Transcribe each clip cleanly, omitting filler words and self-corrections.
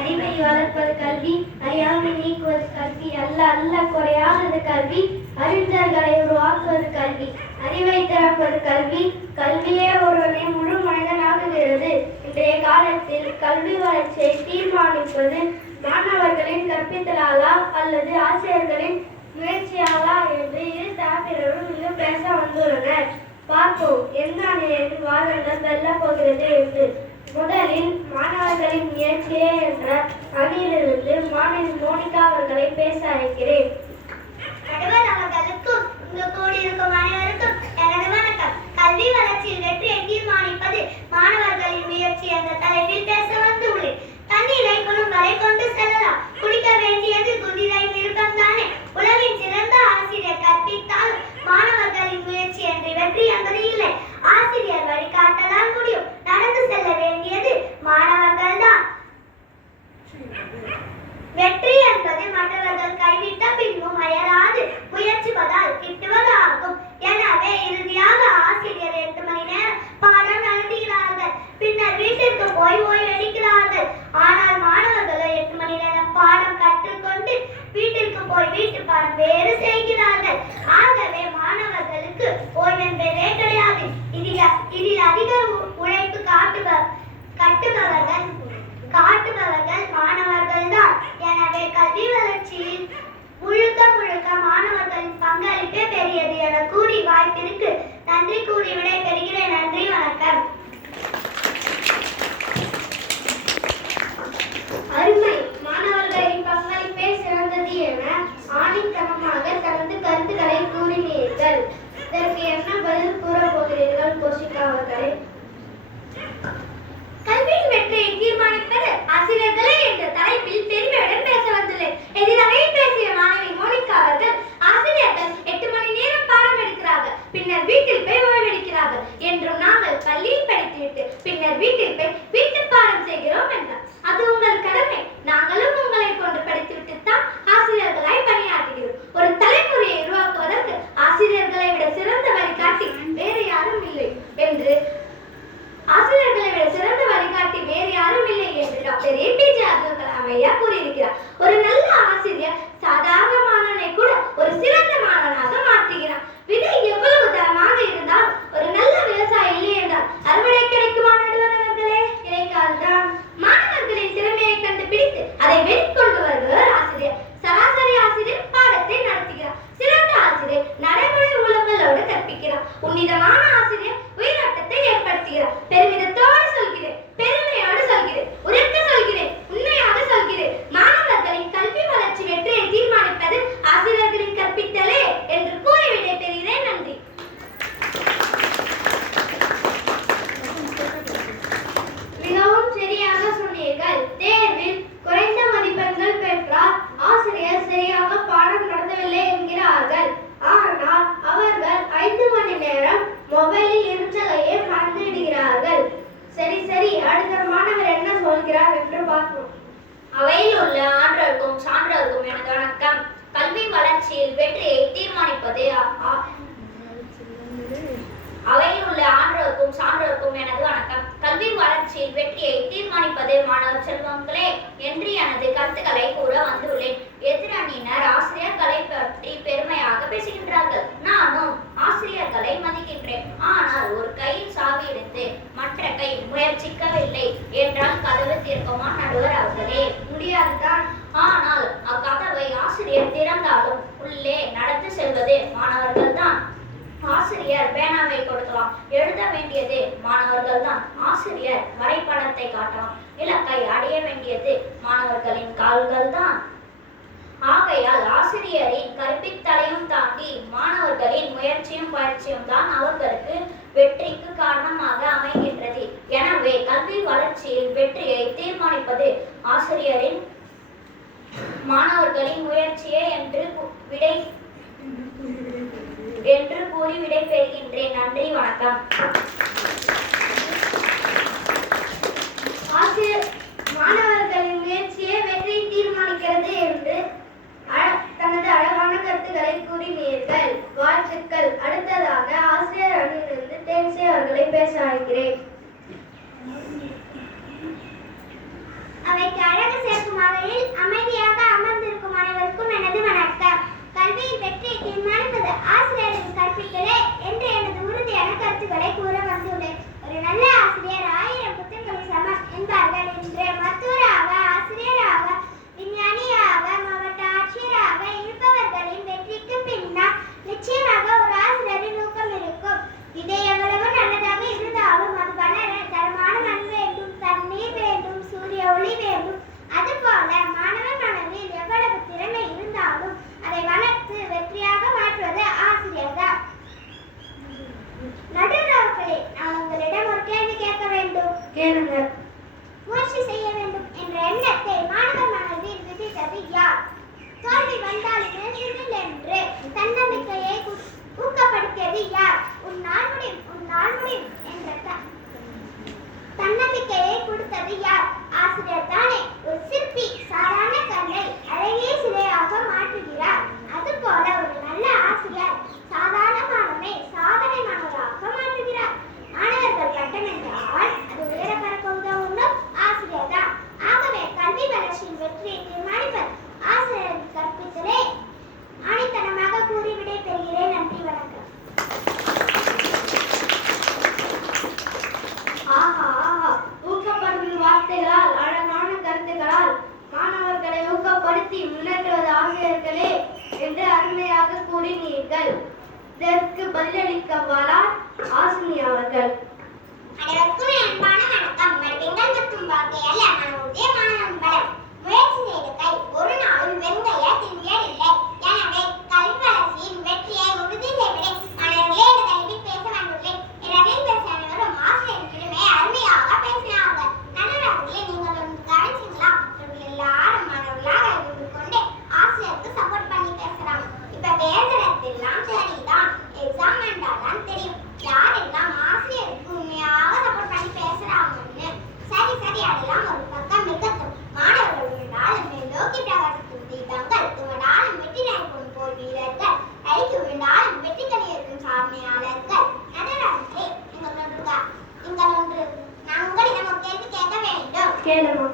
அறிவை வளர்ப்பது கல்வி, அறியாமை நீக்குவது கல்வி அல்ல அல்ல குறையாதது கல்வி, அறிஞர்களை உருவாக்குவது கல்வி, அறிவை திறப்பது கல்வி, கல்வியே ஒருவனை முழு மனிதனாகுகிறது. இன்றைய காலத்தில் கல்வி வளர்ச்சியை தீர்மானிப்பது மாணவர்களின் கற்பித்தலாலா அல்லது ஆசிரியர்களின் முயற்சியாலா என்று இரு தரப்பினரும் இன்னும் பேச வந்துள்ளனர். பார்ப்போம் எந்த அணியின் வாதங்கள் வெல்லப் போகிறது என்று. முதலில் மாணவர்களின் முயற்சியே என்ற அணியிலிருந்து மாணவி மோனிகா அவர்களை பேச அழைக்கிறேன். நடுவர் அவர்களுக்கும் இங்கு கூடியிருக்கும் அனைவருக்கும் எனது வணக்கம். கல்வி வளர்ச்சியில் வெற்றியை தீர்மானிப்பது மாணவர்களின் முயற்சி என்ற தலைப்பில் பேச வந்துள்ளேன். தண்ணீரை குளம் வரை கொண்டு செல்லலாம், குடிக்க வேண்டியது குதிரை விருப்பம் தானே. உலகின் சிறந்த ஆசிரியர் கற்பித்தால் மாணவர்களின் முயற்சி என்று வெற்றி என்பது இல்லை. ஆசிரியர் வழிகாட்டலாம் முடியும். நடந்து செல்ல வேண்டியது மாணவர்கள் தான். வெற்றி என்பது மற்றவர்கள் கைவிட்ட பின்பும் அயராது முயற்சிப்பதால் கிட்டுவதாகும். எனவே இறுதியாக ஆசிரியர் 8 மணி நேரம் பாடம் நடத்துகிறார்கள், பின்னர் வீட்டிற்கு போய் ஓய்வெடுக்கிறார்கள். ஆனால் மாணவர்களோ 8 மணி நேரம் பாடம் கற்றுக்கொண்டு வீட்டிற்கு போய் வீட்டு பாடம் வேறு செய்கிறார்கள். ஆகவே மாணவர்களுக்கு ஓய்வென்பதே கிடையாது. இதில் அதிக உழைப்பு காட்டுபவர்கள் மாணவர்கள் தான். எனவே கல்வி வளர்ச்சியில் முழுக்க மாணவர்களின் பங்களிப்பே பெரியது என கூறி வாய்ப்பிற்கு நன்றி கூறி விடை பெறுகிறேன். நன்றி, வணக்கம். அருமை, மாணவர்களின் பங்களிப்பே சிறந்தது என ஆணித்தனமாக தனது கருத்துக்களை கூறினீர்கள். இதற்கு என்ன பதில் கூற போகிறீர்கள் கோஷிகா அவர்களே? கல்வியின் வெற்றியை தீர்மானிப்பது ஆசிரியர்களே என்ற தலைப்பில் பெருமையுடன் பேச வந்துள்ளேன். எதிராக பேசிய மாணவி மோனிகா அவர்கள், ஆசிரியர்கள் 8 மணி நேரம் பாடம் எடுக்கிறார்கள், பின்னர் வீட்டில் போய் ஓய்வெடுக்கிறார்கள் என்றும் நாங்கள் பள்ளியில் படித்துவிட்டு பின்னர் வீட்டில் போய் வீட்டு பாடம் செய்கிறோம் என்றார். அது உங்கள் கடமை. நாங்களும் உங்களை போன்று படித்துவிட்டு தான் ஆசிரியர்களாய் பணியாற்றுகிறோம். ஒரு தலைமுறையை உருவாக்குவதற்கு ஆசிரியர்களை விட சிறந்த வழிகாட்டி வேறு யாரும் இல்லை என்று டாக்டர் ஏபிஜே அப்துல் கலாம் ஐயா கூறியிருக்கிறார். ஒரு நல்ல ஆசிரியர் சாதாரண மாணவனை கூட ஒரு சிறந்த மாணவனாக மாற்றுகிறார். விதை எவ்வளவு தரமாக இருந்தால் ஒரு நல்ல விவசாயி இல்லை என்றால் அறுவடை கிடைக்குமா நடுவர் அவர்களே? கிடைக்காதுதான். மாணவர்களின் திறமையை கண்டுபிடித்து அதை வெளிக்கொண்டு வருபவர் ஆசிரியர். சராசரி ஆசிரியர் பாடத்தை நடத்துகிறார். சிறந்த ஆசிரியர் நடைமுறை உலகளோடு கற்பிக்கிறார். உன்னிதமான ஆசிரியர் உயிரோட்டத்தை ஏற்படுத்துகிறார். பெருமிதத்தோடு சொல்கிறேன், பெருமையோடு சொல்கிறேன், உரைக்க சொல்கிறேன், உண்மையாக சொல்கிறேன். மாணவர்களின் கல்வி வளர்ச்சி வெற்றியை தீர்மானிப்பது ஆசிரியர்களின் கற்பித்தலே என்று கூறி விடைபெறுகிறேன். நன்றி. மிகவும் சரியாக சொன்னீர்கள். தேர்வில் குறைந்த மதிப்பெண்கள் பெற்றால் ஆசிரியர் சரியாக பாடம் நடத்தவில்லை என்கிறார்கள். ஆனால் அவர்கள் 5 மணி நேரம் மொபைலில் இருந்ததையே மறந்து விடுகிறார்கள். சரி, அடுத்த மாணவர் என்ன சொல்கிறார் என்று பார்ப்போம். அவையில் உள்ள ஆன்றோருக்கும் சான்றோருக்கும் எனது வணக்கம். கல்வி வளர்ச்சியில் வெற்றியை தீர்மானிப்பது அவையில் உள்ள ஆன்றோருக்கும் சான்றோருக்கும் எனது வணக்கம். கல்வி வளர்ச்சியில் வெற்றியை தீர்மானிப்பது மாணவர் செல்வங்களே என்று எனது கருத்துக்களை கூற வந்துள்ளேன். எதிரணியினர் ஆசிரியர்களை பற்றி பெருமையாக பேசுகின்றார்கள். நானும் ஆசிரியர்களை மதிக்கின்றேன். ஆனால் ஒரு கையில் சாவி இருந்து மற்ற கை முயற்சிக்கவில்லை என்றால் கதவு திறக்குமா நடுவர் அவர்களே? முடியாதுதான். ஆனால் அக்கதவை ஆசிரியர் திறந்தாலும் உள்ளே நடந்து செல்வது மாணவர்கள் தான். ஆசிரியர் பேனாவை கொடுக்கலாம், எழுத வேண்டியது மாணவர்கள் தான். ஆசிரியர் வரைபடத்தை காட்டலாம், இலக்கை அடைய வேண்டியது மாணவர்களின் கால்கள் தான். ஆகையால் ஆசிரியரின் கற்பித்தலையும் தாண்டி மாணவர்களின் முயற்சியும் பயிற்சியும் தான் அவர்களுக்கு வெற்றிக்கு காரணமாக அமைகின்றது. எனவே கல்வி வளர்ச்சியில் வெற்றியை தீர்மானிப்பது ஆசிரியரின் மாணவர்களின் முயற்சியே என்று கூறி விடைபெறுகின்றேன். நன்றி, வணக்கம். மாணவர்களின் முயற்சியே வெற்றியை தீர்மானிக்கிறது என்று தனது அழகான கருத்துக்களை கூறினீர்கள். வாழ்த்துக்கள். அடுத்ததாக ஆசிரியர் அணியிலிருந்து தேன்சி அவர்களை பேச அழைக்கிறேன். அவைக்கு அழகு நல்லது ஆசிரியருக்கு கற்பித்தலே என்று எனது உறுதியான கருத்துக்களை கூற வந்துள்ளேன். ஒரு நல்ல ஆசிரியர் 1000 புத்தகங்கள் சமம் என்பார்கள். என்று மருத்துவராக, ஆசிரியராக, விஞ்ஞானியாக, மாவட்ட ஆட்சியராக இருப்பவர்களின் வெற்றிக்கு பின்னால் நிச்சயமாக ஒரு ஆசிரியரின் ஊக்கம் இருக்கும். இதை எவ்வளவு நல்லதாக இருந்தாலும் அது வளர தரமான மண் வேண்டும், தண்ணீர் வேண்டும், சூரிய ஒளி வேண்டும். அதுபோல மாணவன் மனதில் எவ்வளவு திறமை இருந்தாலும் அதை வளர்த்து வெற்றியாக மாற்றுவது ஆசிரியர்தான். நடுவர்களே, நான் உங்களிடம் ஒரு கேள்வி கேட்க வேண்டும். கேளுங்க. முயற்சி செய்ய வேண்டும் என்ற எண்ணத்தை மாணவர் மனதில் விதித்தது யார்? தோல்வி வந்தாலும் எழுந்திருங்கள் என்று தன்னம்பிக்கையை ஊக்கப்படுத்தியது யார்? உன்னால் முடியும், உன்னால் முடியும் என்ற தன்னம்பிக்கையை கொடுத்தது யார்? ஆசிரியர் தானே. ஒரு சிற்பி சாதாரண கல்லை அழகிய சிலையாக மாற்றுகிறார். அதுபோல ஒரு நல்ல ஆசிரியர் சாதாரண மாணவனை சாதனை மாணவராக மாற்றுகிறார். மாணவர்கள் பட்டம் என்றால் அது உயர பறக்க உதவும் ஆசிரியர் தான். ஆகவே கல்வி வளர்ச்சியின் வெற்றியை தீர்மானிப்பது ஆசிரியர் கற்பித்தலே ஆணித்தனமாக கூறி விடை பெறுகிறேன். நன்றி, வணக்கம். ஊக்கப்படுத்தும் வார்த்தைகளால், அழகான கருத்துக்களால் மாணவர்களை ஊக்கப்படுத்தி முன்னேற்றுவது ஆசிரியர்களே என்று அருமையாக கூறினீர்கள். இதற்கு பதிலளிக்கவாறார் ஆசினி அவர்கள். அனைவருக்கும் அன்பான வணக்கம். மறுபெண்கள் மற்றும் வாழ்க்கையில் நான் உதயமான நண்பர். முயற்சி செய்த கை ஒரு நாளும் வெங்கைய திணியதில்லை. எனவே கல்வி வளர்ச்சியின் வெற்றியை உறுதி செய்வதே மாணவர்களே இந்த தலைப்பில் பேச வந்துள்ளேன். என்னிடம் பேசிய அனைவரும் ஆசிரியர்களிடமே அருமையாக பேசினார்கள். நண்பர்களே, நீங்கள் ஒன்று கவனிச்சீங்களா? இவர்கள் எல்லாரும் மாணவர்களாக இருந்து கொண்டு ஆசிரியருக்கு சப்போர்ட் பண்ணி பேசுறாங்க. இப்ப பேசுறதெல்லாம் சரிதான், எக்ஸாம் வந்தால்தான் தெரியும் யாரெல்லாம் ஆசிரியருக்கு உண்மையாக சப்போர்ட் பண்ணி பேசுறாங்கன்னு. சரி சரி, அதெல்லாம் ஒரு பக்கம் இருக்கட்டும். மாணவர்கள் விழுந்தாலும் மேலோக்கி பிரகாசிக்கும் தீபங்கள், துவண்டாலும் வெற்றி நினைக்கும் போர் வீரர்கள், கைக்கு விழுந்தாலும் வெற்றி கணியிருக்கும் சாதனையாளர்கள். நடராஜே, நான் உங்களிடம் ஒரு கேள்வி கேட்க வேண்டும். கேளுமா.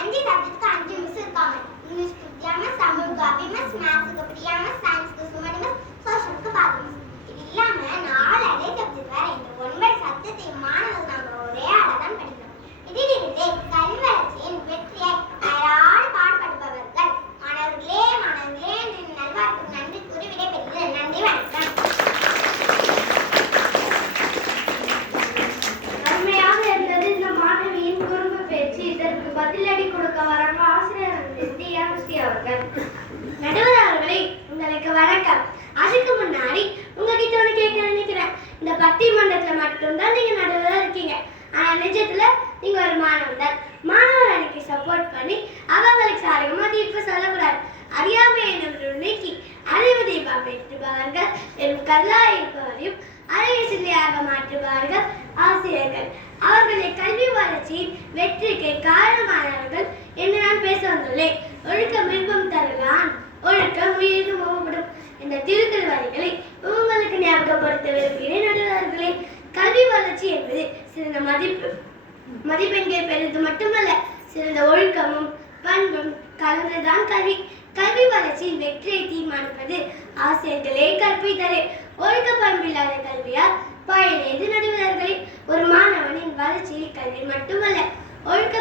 5 சப்ஜெக்ட்க்கு 5 மிஸ் இருக்காங்க. இங்கிலீஷ்க்கு பிடியாம, தமிழுக்கு அபிமஸ், மேத்ஸுக்கு பிடியாம, சயின்ஸ்க்கு சுமதிமஸ், சோஷியலுக்கு பாதிமஸ். இது இல்லாம 4 அதே சப்ஜெக்ட் வேற. இந்த 9 சப்ஜெக்டையும் மாணவர்கள் நாங்கள் ஒரே ஆளதான் படிக்கிறோம். இதிலிருந்தே கல்வி வளர்ச்சியின் வெற்றியை அயராது பாடுபடுபவர்கள் மாணவர்களே. மாணவர்களே என்று நல்வாழ்த்துக்கு நன்றி கூறி விடைபெறுகிறேன். நன்றி, வணக்கம். அருமையாக இருந்தது இந்த மாணவியின் குறும்பு பேச்சு. இதற்கு பதிலடி கொடுக்க வராங்க ஆசிரியர் அவர்கள். நடுவர் அவர்களே, உங்களுக்கு வணக்கம். அதுக்கு முன்னாடி உங்ககிட்ட ஒன்று கேட்க நினைக்கிறேன். இந்த பட்டிமன்றத்துல மட்டும்தான் நீங்க நடுவரா இருக்கீங்க. ஆனா நிஜத்துல நீங்க ஒரு மாணவன் தான். மாணவர் அன்னைக்கு சப்போர்ட் பண்ணி அவங்களுக்கு சாதகமா தீர்ப்பு சொல்லக்கூடாது. அறியாமை என்னும் நீக்கி அறிவு தீபம் பெற்றுபவர்கள் என் கல்லா இருப்பவரையும் அழகிய சிலையாக மாற்றுபவர்கள் ஆசிரியர்கள். அவர்களை கல்வி வளர்ச்சியின் வெற்றிக்கு காரணமானவர்கள் என்று நான் பேச வந்துள்ளேன். ஒழுக்கம் இன்பம் தரலாம், ஒழுக்கம் உயிரினும் ஓம்படும் என்ற திருக்குறள் வரிகளை உங்களுக்கு ஞாபகப்படுத்த விரும்புகிறேன். நடுவர்களே, கல்வி வளர்ச்சி என்பது சிறந்த மதிப்பெண்கள் பெறுவது மட்டுமல்ல, சிறந்த ஒழுக்கமும் பண்பும் கலந்துதான் கல்வி. கல்வி வளர்ச்சியின் வெற்றியை தீர்மானிப்பது ஆசிரியர்களே கற்பித்தலே. ஒழுக்க பண்பில்லாத கல்வியால் பயனேது நடுவர்களே? ஒரு மாணவனின் வளர்ச்சியில் கல்வி மட்டுமல்ல, ஒழுக்க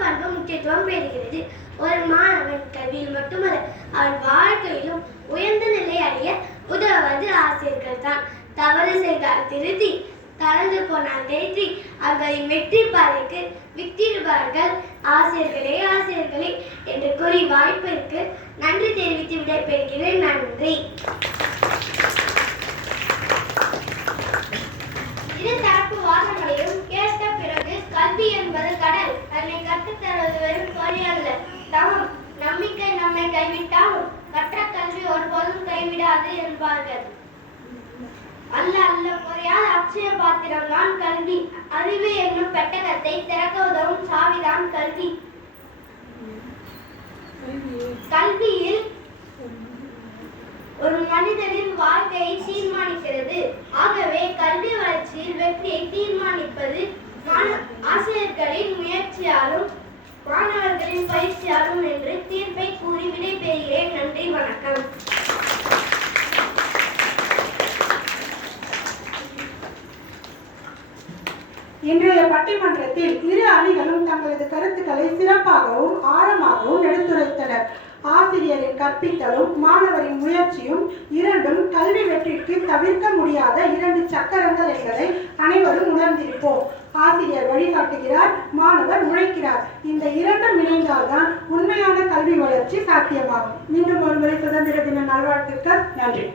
பண்பு முக்கியத்துவம் பெறுகிறது. ஒரு மாணவன் கல்வியில் மட்டுமல்ல, அவன் வாழ்க்கையிலும் உயர்ந்த நிலை அடைய உதவுவது ஆசிரியர்கள் தான். தவறு செய்தால் திருத்தி, தளர்ந்து போனால் தேற்றி, அவர்களின் வெற்றி பாதைக்கு வித்திடுவார்கள் ஆசிரியர்களே என்று கூறி வாய்ப்பிற்கு நன்றி தெரிவித்து விடைபெறுகிறேன். நன்றி. இரு தரப்பு வாதங்களையும் கேட்ட பிறகு கல்வி என்பது கடல், அதனை கற்றுத்தருவது வெறும் பொறி அல்ல, தவம். நம்பிக்கை நம்மை கைவிட்டாலும் கற்ற கல்வி ஒருபோதும் கைவிடாது என்பார்கள். அல்ல குறையாத அட்சய பாத்திரம் தான் கல்வி. அறிவு என்னும் பெட்டகத்தை திறக்க உதவும் சாவிதான் கல்வி. கல்வியில் ஒரு மனிதனின் வாழ்க்கையை தீர்மானிக்கிறது. ஆகவே கல்வி வளர்ச்சியில் வெற்றியை தீர்மானிப்பது ஆசிரியர்களின் முயற்சியாலும் மாணவர்களின் பயிற்சியாலும் என்று தீர்ப்பை கூறி விடைபெறுகிறேன். நன்றி, வணக்கம். இன்றைய பட்டிமன்றத்தில் இரு அணிகளும் தங்களது கருத்துக்களை சிறப்பாகவும் ஆழமாகவும் எடுத்துரைத்தனர். ஆசிரியரின் கற்பித்தலும் மாணவரின் முயற்சியும் இரண்டும் கல்வி வெற்றிக்கு தவிர்க்க முடியாத இரண்டு சக்கரங்கள் என்பதை அனைவரும் உணர்ந்திருப்போம். ஆசிரியர் வழிகாட்டுகிறார், மாணவர் உழைக்கிறார். இந்த இரண்டும் இணைந்தால்தான் உண்மையான கல்வி வளர்ச்சி சாத்தியமாகும். மீண்டும் ஒருமுறை சுதந்திர தின நல்வாழ்த்துக்கள். நன்றி.